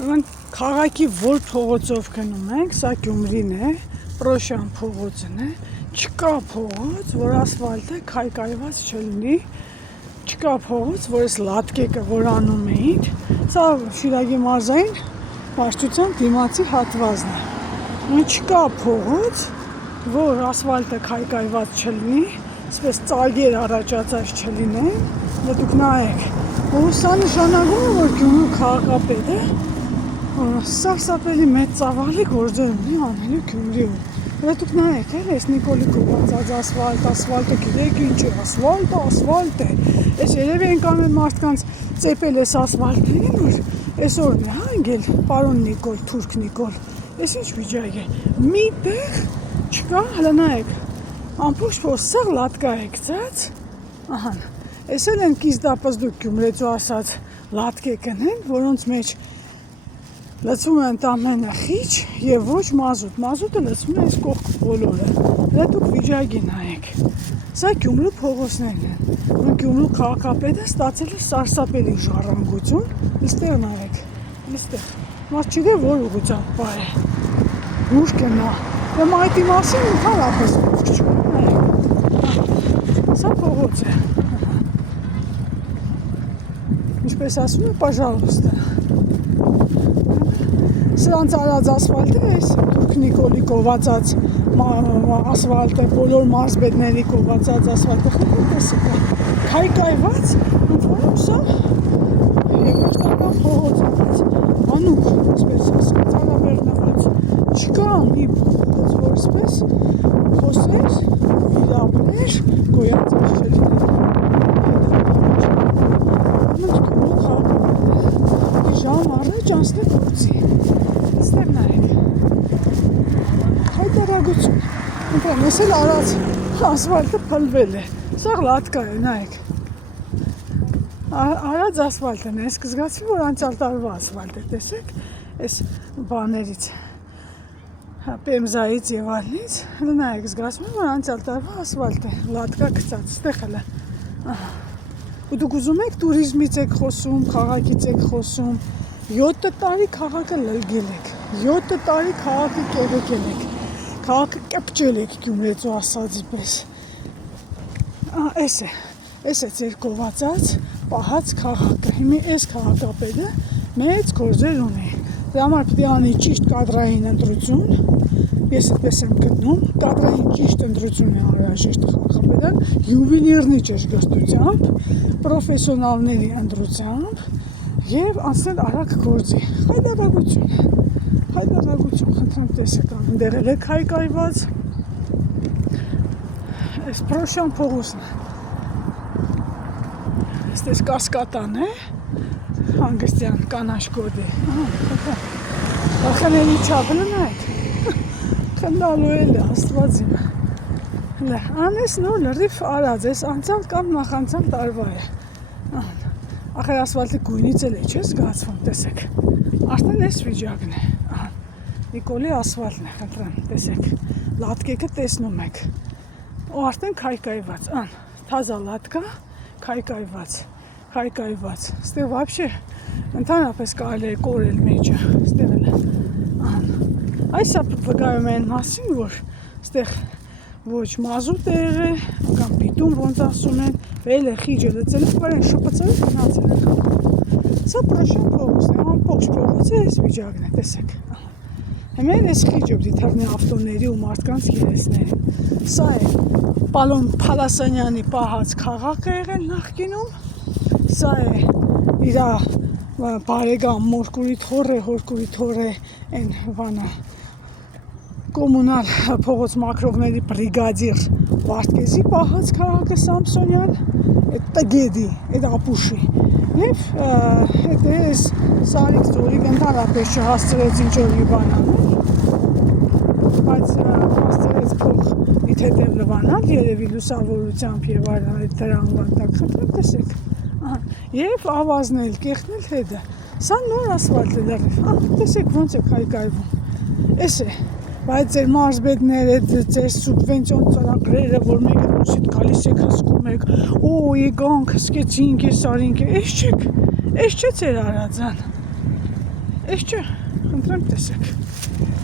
Ուրեմն քաղաքի որ փողոցով գնում ենք, սա Գյումրին է, Պրոշյան փողոցն է, չկա փողոց, որ ասֆալտը քայքայված չլինի, չկա փողոց, որ այս լատկեկը որ անում էին, սա Շիրակի մարզային վարչության դիմացի հատվածն է։ Չկա փողոց, որ ասֆալտը քայքայված չլինի, այսպես ծագեր առաջացած չլինեն, და դուք նայեք, ու սա նշանակում է, որ Գյումրու քաղաքապետը սարսափելի մեծ ծավալի գործեր ունի անելու Գյումրիում։ Դա դուք նայեք, այս Նիկոլիկով բացած ասֆալտը գիտեք ինչ է, ասֆալտ է։ Այս երևի են կանեն մարդկանց ծեպել այս ասֆալտներին, որ այսօրն է, անգել, պարոն Նիկոլ, թուրք Նիկոլ, այս ինչ վիճակ է, մի տեղ չկա, հələ նայեք, ամբողջ փոսեղ լատկա է գցած, ահան, այս էլ են կիզդապզդուկ Գյումրեցու ասած լատկեկն են, որոնց մեջ լցում են ամենը խիչ և ոչ մազուտ, մազուտը լցում է այս կողք բոլորը, դա դուք վիճակի նայեք, սա Գյումրու փողոցներն են, Գյումրու քաղաքապետը ստացել է սարսափելի ժառանգություն, այստեղ նայեք, այստեղ, մարդ չգիտե որ ուղղությամբ պահ է, ուր կենա, դեմ այդի մասին ընդհանրապես ուրիշ չկա, նայեք, սա փողոց է, ինչպես ասում է, պաժալոստը, սրանց արած ասվալտը այս թուրք Նիկոլի կողացած ասվալտը, բոլոր մարզբետների կողացած ասվալտը տեսեք է, քայքայված, ընդորում սա երկրաշտական փողոց է, անուկ, այսպես ասած, արաբերնված, չկա մի փողոց, որ այսպես խոսեր, վիրապներ, գոյացած չլիներ, ժամ առաջ անցնե գործի, ստեղ նայեք, հայտարագություն, ընդրեմ, ես էլ արած ասվալտը պլվել է, սաղ լատկա է, նայեք, արած ասվալտն է, ես կզգացվի, որ անցյալ տարվա ասվալտ է, տեսեք, ես բաներից, պեմզայից և ալնից, նայեք, զգացվում, որ անցյալ տարվա ասվալտ է, լատկա գծած, ստեղ էլ է, ու դուք ուզում եք տուրիզմից եք խոսում, քաղաքից եք խոսում, 7 տարի քաղաքը լրգել եք, 7 տարի քաղաքը կեղեկել եք, քաղաքը կպչել եք Գյումրեցու ասածի պես, այս է ձեր կողացած, պահած քաղաքը, հիմի այս քաղաքապետը մեծ գործեր ունի, դրա համար պիտի անի ճիշտ կադրային ընտրություն, ես այդպես եմ գտնում, կադրային ճիշտ ընտրություն է անհրաժեշտ քաղաքապետան, յուվելիրնի ճշգրտությամբ, պրոֆեսիոնալների ընտրությամբ և անցնել արագ գործի, հայտարարություն, խնդրեմ տեսեք, ընդեղել է քայքայված, այս Պրոշյան փողոցն է, այստեղ կասկատան է, հանգստյան կանաչ կոդի, խների չապը նայեք, խնդալու էլ է, աստված իմը, անես նոր լրիվ արած, ես անցալ կամ նախանցալ տարվա է, ախր ասվալտի գույնից էլ է, չէ զգացվում, տեսեք, արդեն ես վիճակն է, Նիկոլի ասվալտն է, խնդրեմ, տեսեք, լատկեկը տեսնում եք, ու արդեն քայքայված, թազա լատկա, քայքայված, ստեղ վաբշե, ընդհանրապես կարելի է կորել մեջը, ստեղ էլ է, այսա վգայում են մասին, որ ստեղ ոչ մազուտ է եղել, կամ պիտում ոնց ասում են, վել է խիջը լծել է, բարեն շպծել է գնացել է, սա Պրոշյան փողոցն է, ամբողջ փողոց է, այս վիճակն է, տեսեք, հեմեն ես խիջը պիտի թռնի ավտոների ու մարդկանց երեսներին, սա է Պալոն Փալասանյանի պահած քաղաքը եղել նախկինում, սա է իրա բարեկամ հորկուրի թորը են վանա կոմունալ փողոց մակրողների բրիգադիր Վարդգեզի պահած քաղաքը Սամսոնյան, այդ տգեդի, այդ ապուշի, և հետ ես Սարիկ ծորիկ ընդհանրապես չհասցրեց ինչ-որ մի բան անել, բայց հասցրեց փող իդ հետև լվանալ, երևի լուսավորությամբ և այդ դրա անվանտակ, խնդրեմ տեսեք, և ավազնել, կեղտնել հետը, սա նոր ասվալտ է լրիվ, տեսեք ոնց է քայքայվում, այս է, բայց ձեր մարզբետները, ձեր սուբվենցիոն ծրագրերը, որ մեկը մյուսիդ գալիս եք հսկում եք, եկանք, հսկեցինք, այս արինք, այս չէ ձեր արածան, Էս չէ, խնդրեմ տեսեք։